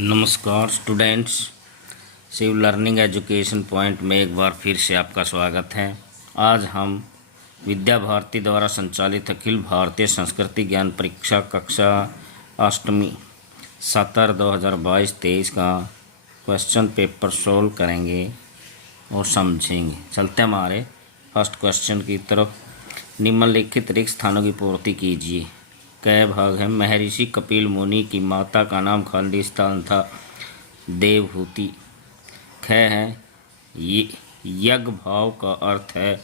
नमस्कार students, Shiv learning education point में एक बार फिर से आपका स्वागत है। आज हम विद्या भारती द्वारा संचालित अखिल भारतीय संस्कृति ज्ञान परीक्षा कक्षा अष्टमी सत्र 2022-23 का क्वेश्चन पेपर सोल्व करेंगे और समझेंगे। चलते हमारे फर्स्ट क्वेश्चन की तरफ। निम्नलिखित रिक्त स्थानों की पूर्ति कीजिए। कै भाग है। महर्षि कपिल मुनि की माता का नाम खाली स्थान था, देवहूति। ख है। यज्ञ भाव का अर्थ है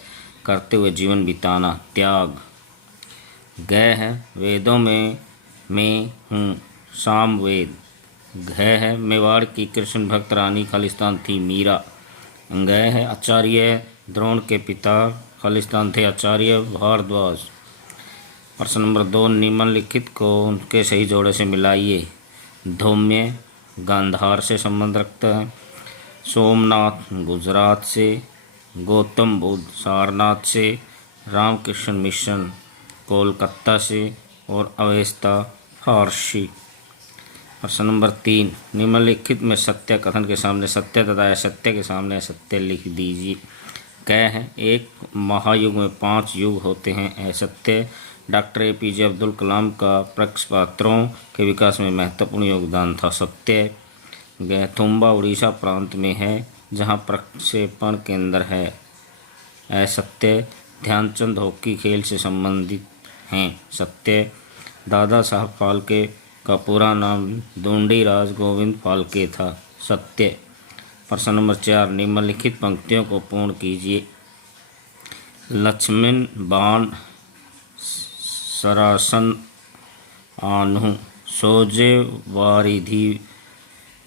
करते हुए जीवन बिताना, त्याग। ग है। वेदों में हूँ, सामवेद। घ है। मेवाड़ की कृष्ण भक्त रानी खालिस्तान थी, मीरा। ग है। आचार्य द्रोण के पिता खालिस्तान थे, आचार्य भारद्वाज। प्रश्न नंबर 2, निम्नलिखित को उनके सही जोड़े से मिलाइए। धौम्य गांधार से संबंध रखता है, सोमनाथ गुजरात से, गौतम बुद्ध सारनाथ से, रामकृष्ण मिशन कोलकाता से और अवेस्ता फारसी। प्रश्न नंबर 3, निम्नलिखित में सत्य कथन के सामने सत्य तथा असत्य के सामने असत्य लिख दीजिए। कै है। एक महायुग में 5 युग होते हैं, असत्य। डॉक्टर APJ अब्दुल कलाम का प्रक्षेपास्त्रों के विकास में महत्वपूर्ण योगदान था, सत्य। गैथुम्बा उड़ीसा प्रांत में है जहां प्रक्षेपण केंद्र है, असत्य। ध्यानचंद हॉकी खेल से संबंधित हैं, सत्य। दादा साहब फाल्के का पूरा नाम दूंडीराज गोविंद फाल्के था, सत्य। प्रश्न नंबर 4, निम्नलिखित पंक्तियों को पूर्ण कीजिए। लक्ष्मण बाण सरासन आनु, सोजे वारिधि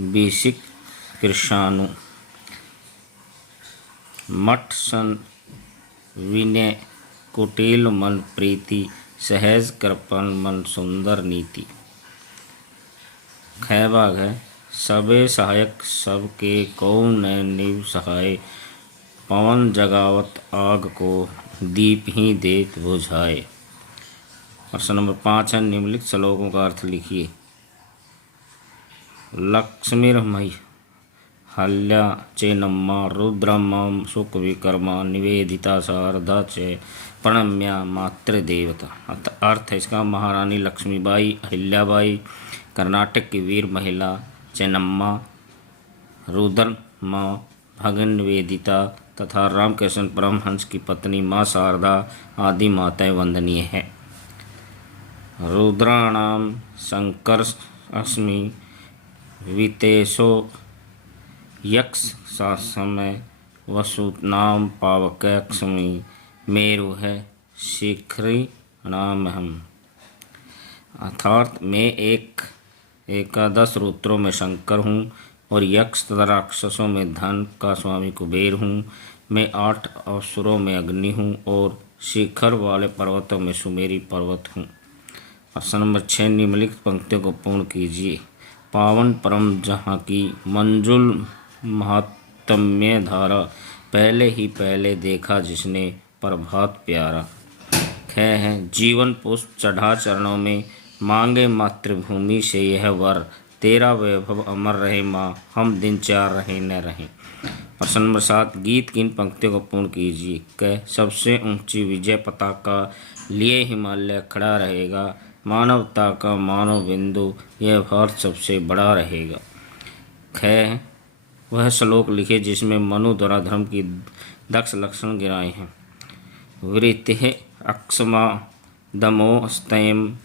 बिसिक कृषानु। मठ सन विनय कुटिल मन प्रीति, सहज कृपण मन सुंदर नीति। ख भाग है। सबे सहायक सबके कौन न निव सहाय, पवन जगावत आग को दीप ही देत बुझाए। प्रश्न नंबर 5 है। निम्नलिखित श्लोकों का अर्थ लिखिए। लक्ष्मीर्मयी हल्या चेन्नम्मा, रुद्रम्मा सुखविकर्मा, निवेदिता शारदा च प्रणम्या मातृदेवता। अर्थ है इसका, महारानी लक्ष्मीबाई अहिल्याबाई, कर्नाटक की वीर महिला चेन्नम्मा, रुद्रम्मा भगन निवेदिता तथा रामकृष्ण परमहंस की पत्नी माँ शारदा आदि माताएं वंदनीय हैं। रुद्राणाम शंकरस्मि वितेशो यक्ष समय वसुनाम पावकस्मि, मेरु है शिखरी नाम हम। अर्थात मैं एकादश रुद्रों में शंकर हूँ और यक्ष तथा राक्षसों में धन का स्वामी कुबेर हूँ। मैं 8 असुरों में अग्नि हूँ और शिखर वाले पर्वतों में सुमेरी पर्वत हूँ। प्रश्न नंबर 6, निम्नलिखित पंक्तियों को पूर्ण कीजिए। पावन परम जहाँ की मंजुल महात्म्य धारा, पहले ही पहले देखा जिसने प्रभात प्यारा। ख है। जीवन पुष्प चढ़ा चरणों में, मांगे मातृभूमि से यह वर, तेरा वैभव अमर रहे माँ, हम दिन 4 रहे न रहे। प्रश्न नंबर 7, गीत की इन पंक्तियों को पूर्ण कीजिए। क सबसे ऊंची विजय पताका लिए हिमालय खड़ा रहेगा, मानवता का मानव बिंदु यह भारत सबसे बड़ा रहेगा। ख वह श्लोक लिखे जिसमें मनु द्वारा धर्म की दक्ष लक्षण गिराए हैं। वृत्तिः अक्षमा दमो स्तयम,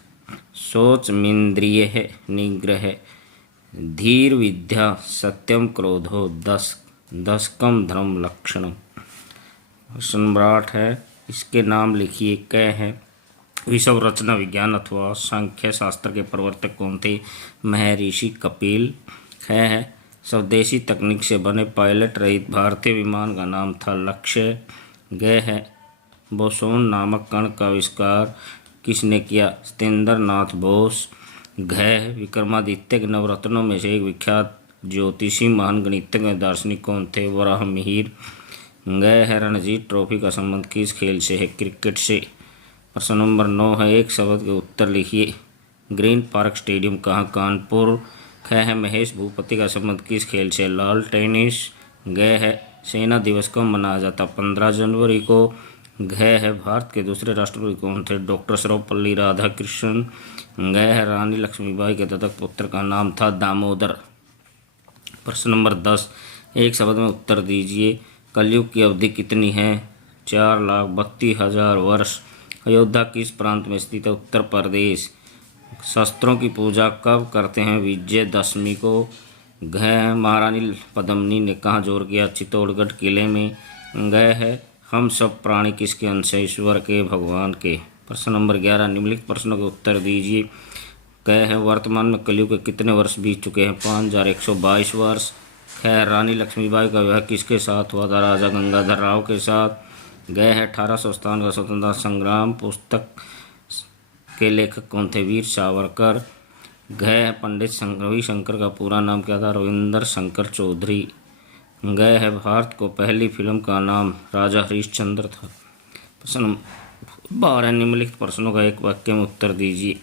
शोचमिंद्रियः निग्रह, धीर विद्या सत्यम क्रोधो दशकम धर्म लक्षणम। प्रश्न 8 है। इसके नाम लिखिए। क है। विश्व रचना विज्ञान अथवा सांख्य शास्त्र के प्रवर्तक कौन थे? महर्षि कपिल। ख है। स्वदेशी तकनीक से बने पायलट रहित भारतीय विमान का नाम था लक्ष्य। ग है। बोसोन नामक कण का आविष्कार किसने किया? सत्येंद्र नाथ बोस। घ विक्रमादित्य के नवरत्नों में से एक विख्यात ज्योतिषी महान गणितज्ञ और दार्शनिक कौन थे? वराहमिहिर। ग है। रणजी ट्रॉफी का संबंध किस खेल से है? क्रिकेट से। प्रश्न नंबर 9 है। एक शब्द के उत्तर लिखिए। ग्रीन पार्क स्टेडियम कहाँ? कानपुर ख है महेश भूपति का संबंध किस खेल से? लाल टेनिस। ग है सेना दिवस कब मनाया जाता? 15 जनवरी को। घ है भारत के दूसरे राष्ट्रपति कौन थे? डॉक्टर सर्वपल्ली राधाकृष्णन। ग है रानी लक्ष्मीबाई के दत्तक पुत्र का नाम था दामोदर। प्रश्न नंबर 10, एक शब्द में उत्तर दीजिए। कलयुग की अवधि कितनी है? 4,32,000 वर्ष। अयोध्या किस प्रांत में स्थित है? उत्तर प्रदेश। शस्त्रों की पूजा कब करते हैं? विजयदशमी को। घ महारानी पद्मिनी ने कहाँ जोर किया? चित्तौड़गढ़ किले में। ग है हम सब प्राणी किसके अंश हैं? ईश्वर के, भगवान के। प्रश्न नंबर 11, निम्नलिखित प्रश्नों के उत्तर दीजिए। क है वर्तमान में कलयुग के कितने वर्ष बीत चुके हैं? 5,122 वर्ष। ख रानी लक्ष्मीबाई का विवाह किसके साथ हुआ था? राजा गंगाधर राव के साथ। ग है 1857 का स्वतंत्रता संग्राम पुस्तक के लेखक कौन थे? वीर सावरकर। घ है पंडित रविशंकर का पूरा नाम क्या था? रविंद्र शंकर चौधरी। ग है भारत को पहली फिल्म का नाम राजा हरिश्चंद्र था। प्रश्न 12, निम्नलिखित प्रश्नों का एक वाक्य में उत्तर दीजिए।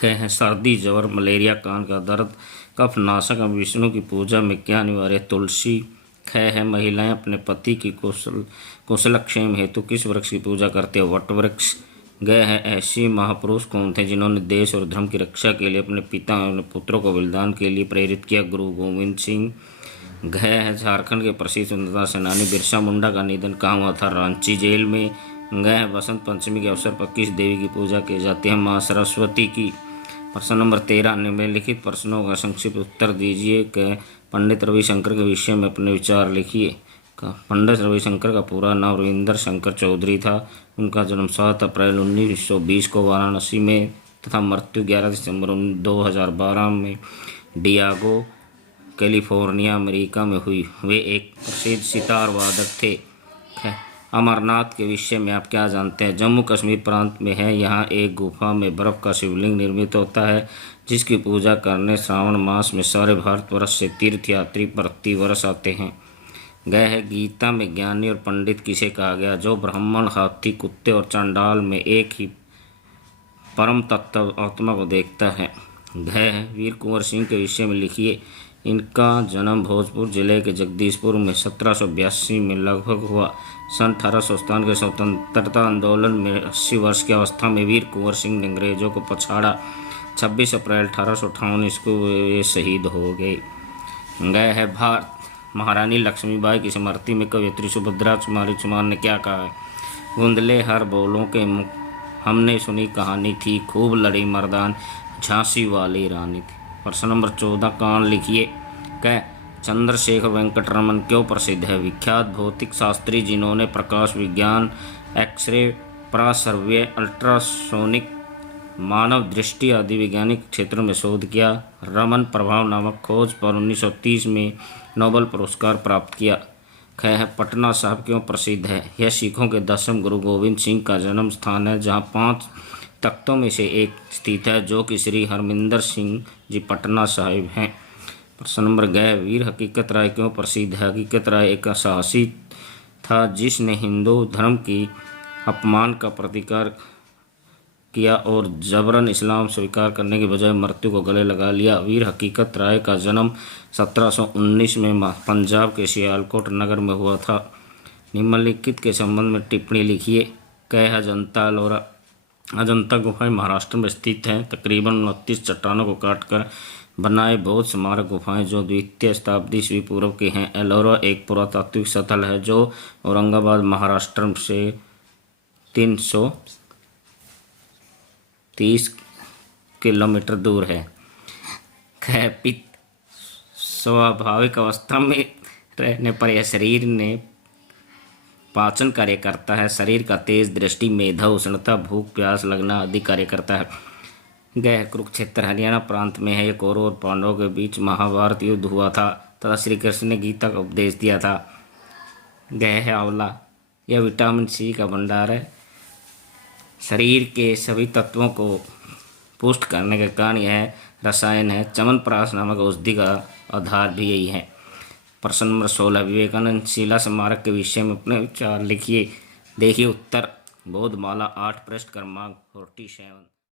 क है सर्दी, ज्वर, मलेरिया, कान का दर्द, कफ नाशक विष्णु की पूजा में क्या अनिवार्य? तुलसी। ख है महिलाएं अपने पति की कुशलक्षेम हेतु किस वृक्ष की पूजा करते हैं? वट वृक्ष। ग है ऐसी महापुरुष कौन थे जिन्होंने देश और धर्म की रक्षा के लिए अपने पिता और अपने पुत्रों को बलिदान के लिए प्रेरित किया? गुरु गोविंद सिंह। घ है झारखंड के प्रसिद्ध स्वतंत्रता सेनानी बिरसा मुंडा का निधन कहाँ हुआ था? रांची जेल में। ग है बसंत पंचमी के अवसर पर किस देवी की पूजा की जाती है? माँ सरस्वती की। प्रश्न नंबर 13, निम्नलिखित प्रश्नों का संक्षिप्त उत्तर दीजिए। क पंडित रविशंकर के विषय में अपने विचार लिखिए। पंडित रविशंकर का पूरा नाम रविंद्र शंकर चौधरी था। उनका जन्म 7 अप्रैल 1920 को वाराणसी में तथा मृत्यु 11 दिसंबर 2012 में डियागो कैलिफोर्निया अमेरिका में हुई। वे एक प्रसिद्ध सितार वादक थे। अमरनाथ के विषय में आप क्या जानते हैं? जम्मू कश्मीर प्रांत में है। यहाँ एक गुफा में बर्फ का शिवलिंग निर्मित होता है जिसकी पूजा करने श्रावण मास में सारे भारतवर्ष से तीर्थयात्री प्रति वर्ष आते हैं। गह है गीता में ज्ञानी और पंडित किसे कहा गया? जो ब्राह्मण, हाथी, कुत्ते और चांडाल में एक ही परम तत्व आत्मा को देखता है। घ है वीर कुंवर सिंह के विषय में लिखिए। इनका जन्म भोजपुर जिले के जगदीशपुर में 1782 में लगभग हुआ। सन 1857 के स्वतंत्रता आंदोलन में 80 वर्ष की अवस्था में वीर कुंवर सिंह ने अंग्रेजों को पछाड़ा। 26 अप्रैल 1858 को वे शहीद हो गए। गए है भारत महारानी लक्ष्मीबाई की स्मृति में कवयित्री सुभद्रा कुमारी चौहान ने क्या कहा है? गुंदले हर बोलों के हमने सुनी कहानी थी, खूब लड़ी मर्दान, झांसी वाली रानी थी। प्रश्न नंबर 14, कान लिखिए। क चंद्रशेखर वेंकटरमन क्यों प्रसिद्ध है? विख्यात भौतिक शास्त्री जिन्होंने प्रकाश विज्ञान, एक्सरे, पराश्रव्य, अल्ट्रासोनिक, मानव दृष्टि आदि वैज्ञानिक क्षेत्रों में शोध किया। रमन प्रभाव नामक खोज पर 1930 में नोबेल पुरस्कार प्राप्त किया। ख है पटना साहिब क्यों प्रसिद्ध है? यह सिखों के 10वें गुरु गोविंद सिंह का जन्म स्थान है, जहाँ 5 तख्तों में से एक स्थित है, जो कि श्री हरमिंदर सिंह जी पटना साहिब हैं। प्रश्न नंबर ग वीर हकीकत राय क्यों प्रसिद्ध है? हकीकत राय एक साहसी था जिसने हिंदू धर्म की अपमान का प्रतिकार किया और जबरन इस्लाम स्वीकार करने के बजाय मृत्यु को गले लगा लिया। वीर हकीकत राय का जन्म 1719 में पंजाब के सियालकोट नगर में हुआ था। निम्नलिखित के संबंध में टिप्पणी लिखिए। क अजंता गुफाएं महाराष्ट्र में स्थित हैं। तकरीबन 29 चट्टानों को काटकर बनाए बौद्ध स्मारक गुफाएं जो द्वितीय शताब्दी ईस्वी पूर्व की हैं। एलोरा एक पुरातात्विक स्थल है जो औरंगाबाद महाराष्ट्र से 330 किलोमीटर दूर है। पित्त स्वाभाविक अवस्था में रहने पर यह शरीर ने पाचन कार्य करता है। शरीर का तेज दृष्टि, मेधा, उष्णता, भूख, प्यास लगना आदि कार्य करता है। गह कुरुक्षेत्र हरियाणा प्रांत में है। कौरव और पांडवों के बीच महाभारत युद्ध हुआ था तथा श्री कृष्ण ने गीता का उपदेश दिया था। गह है आंवला, यह विटामिन सी का भंडार है। शरीर के सभी तत्वों को पुष्ट करने के कारण यह रसायन है। च्यवनप्राश नामक औषधि का आधार भी यही है। प्रश्न नंबर 16, विवेकानंद शिला स्मारक के विषय में अपने विचार लिखिए। देखिए उत्तर, बोधमाला 8 पृष्ठ क्रमांक 47।